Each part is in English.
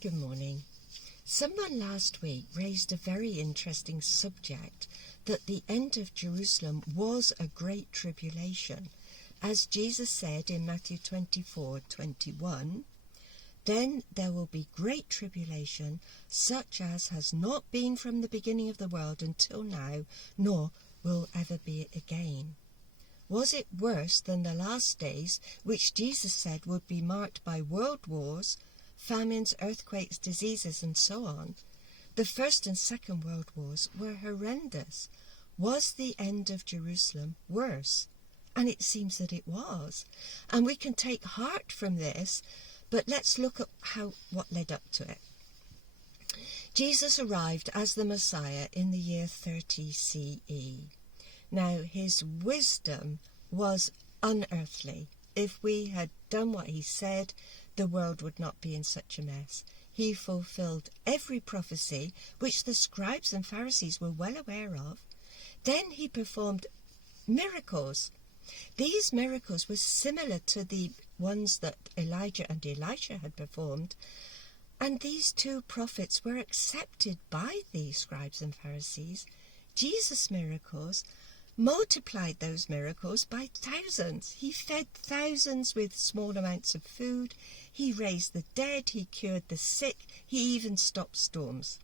Good morning. Someone last week raised a very interesting subject, that the end of Jerusalem was a great tribulation. As Jesus said in Matthew 24:21, "Then there will be great tribulation, such as has not been from the beginning of the world until now, nor will ever be again." Was it worse than the last days, which Jesus said would be marked by world wars, famines, earthquakes, diseases, and so on? The First and Second World Wars were horrendous. Was the end of Jerusalem worse? And it seems that it was. And we can take heart from this, but let's look at what led up to it. Jesus arrived as the Messiah in the year 30 CE. Now, his wisdom was unearthly. If we had done what he said, the world would not be in such a mess. He fulfilled every prophecy which the scribes and Pharisees were well aware of. Then he performed miracles. These miracles were similar to the ones that Elijah and Elisha had performed, and these two prophets were accepted by the scribes and Pharisees. Jesus' miracles multiplied those miracles by thousands. He fed thousands with small amounts of food. He raised the dead. He cured the sick. He even stopped storms.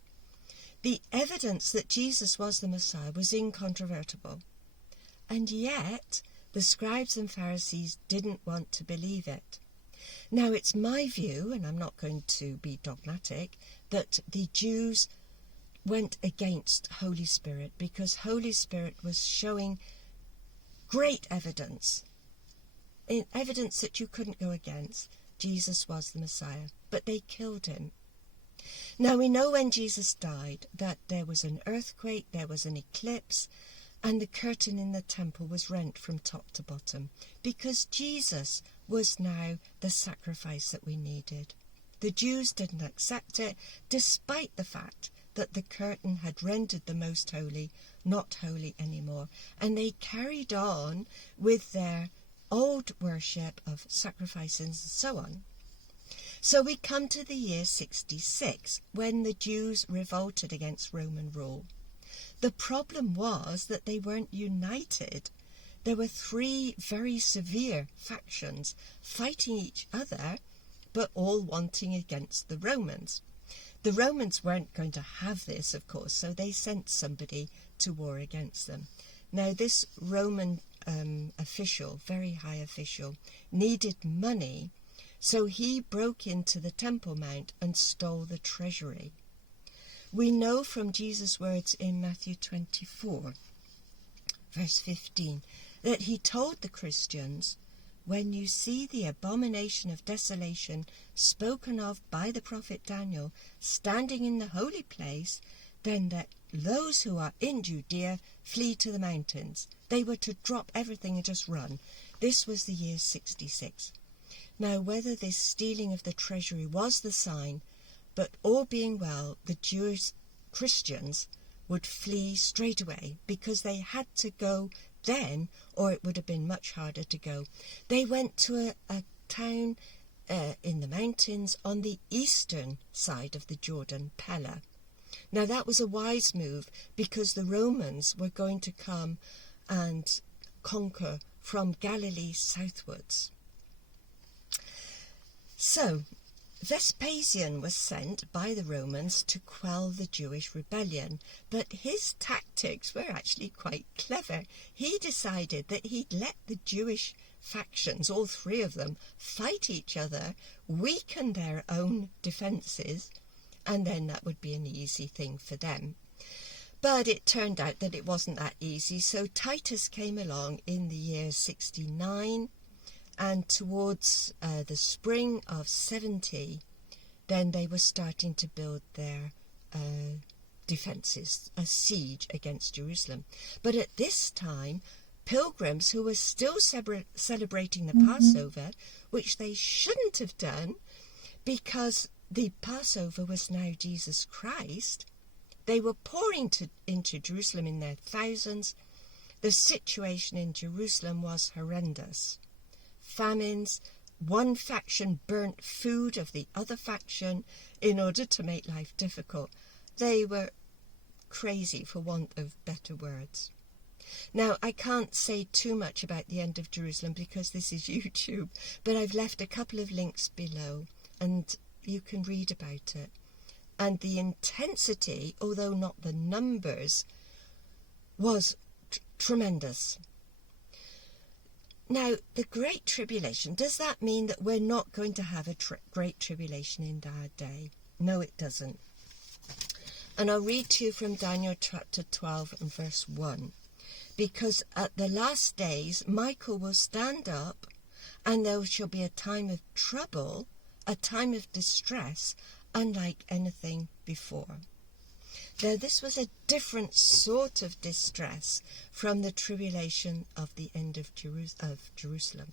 The evidence that Jesus was the Messiah was incontrovertible. And yet, the scribes and Pharisees didn't want to believe it. Now, it's my view, and I'm not going to be dogmatic, that the Jews went against Holy Spirit because Holy Spirit was showing great evidence that you couldn't go against. Jesus was the Messiah, but they killed him. Now, we know when Jesus died that there was an earthquake, there was an eclipse, and the curtain in the temple was rent from top to bottom, because Jesus was now the sacrifice that we needed. The Jews didn't accept it, despite the fact that the curtain had rendered the most holy not holy anymore, and they carried on with their old worship of sacrifices and so on. So we come to the year 66, when the Jews revolted against Roman rule. The problem was that they weren't united. There were three very severe factions fighting each other, but all wanting against the Romans. The Romans weren't going to have this, of course, so they sent somebody to war against them. Now, this Roman official, very high official, needed money, so he broke into the Temple Mount and stole the treasury. We know from Jesus' words in Matthew 24, verse 15, that he told the Christians, "When you see the abomination of desolation spoken of by the prophet Daniel standing in the holy place, then let those who are in Judea flee to the mountains." They were to drop everything and just run. This was the year 66. Now, whether this stealing of the treasury was the sign, but all being well, the Jewish Christians would flee straight away, because they had to go then, or it would have been much harder to go. They went to a town in the mountains on the eastern side of the Jordan, Pella. Now, that was a wise move, because the Romans were going to come and conquer from Galilee southwards. So, Vespasian was sent by the Romans to quell the Jewish rebellion, but his tactics were actually quite clever. He decided that he'd let the Jewish factions, all three of them, fight each other, weaken their own defences, and then that would be an easy thing for them. But it turned out that it wasn't that easy, so Titus came along in the year 69, and towards the spring of 70, then they were starting to build their defences, a siege against Jerusalem. But at this time, pilgrims who were still celebrating the Passover, which they shouldn't have done, because the Passover was now Jesus Christ, they were pouring into Jerusalem in their thousands. The situation in Jerusalem was horrendous. Famines, one faction burnt food of the other faction in order to make life difficult. They were crazy, for want of better words. Now, I can't say too much about the end of Jerusalem because this is YouTube, but I've left a couple of links below and you can read about it. And the intensity, although not the numbers, was tremendous. Now, the Great Tribulation, does that mean that we're not going to have a Great Tribulation in our day? No, it doesn't. And I'll read to you from Daniel chapter 12 and verse 1. Because at the last days Michael will stand up, and there shall be a time of trouble, a time of distress, unlike anything before. Now, this was a different sort of distress from the tribulation of the end of Jerusalem.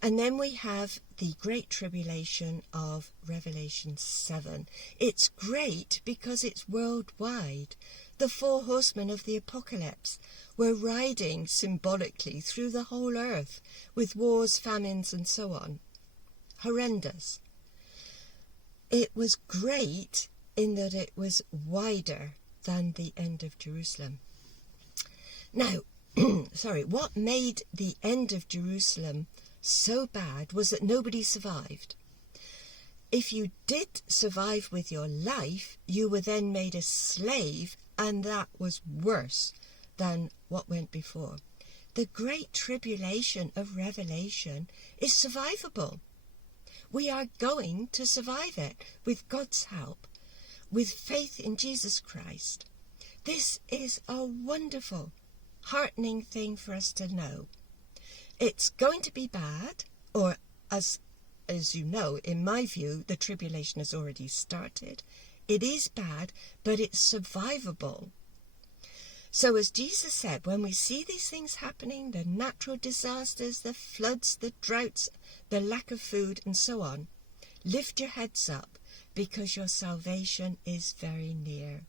And then we have the Great Tribulation of Revelation 7. It's great because it's worldwide. The 4 horsemen of the apocalypse were riding symbolically through the whole earth with wars, famines, and so on. Horrendous. It was great in that it was wider than the end of Jerusalem. Now, what made the end of Jerusalem so bad was that nobody survived. If you did survive with your life, you were then made a slave, and that was worse than what went before. The Great Tribulation of Revelation is survivable. We are going to survive it with God's help, with faith in Jesus Christ. This is a wonderful, heartening thing for us to know. It's going to be bad, or as you know, in my view, the tribulation has already started. It is bad, but it's survivable. So as Jesus said, when we see these things happening, the natural disasters, the floods, the droughts, the lack of food, and so on, lift your heads up, because your salvation is very near.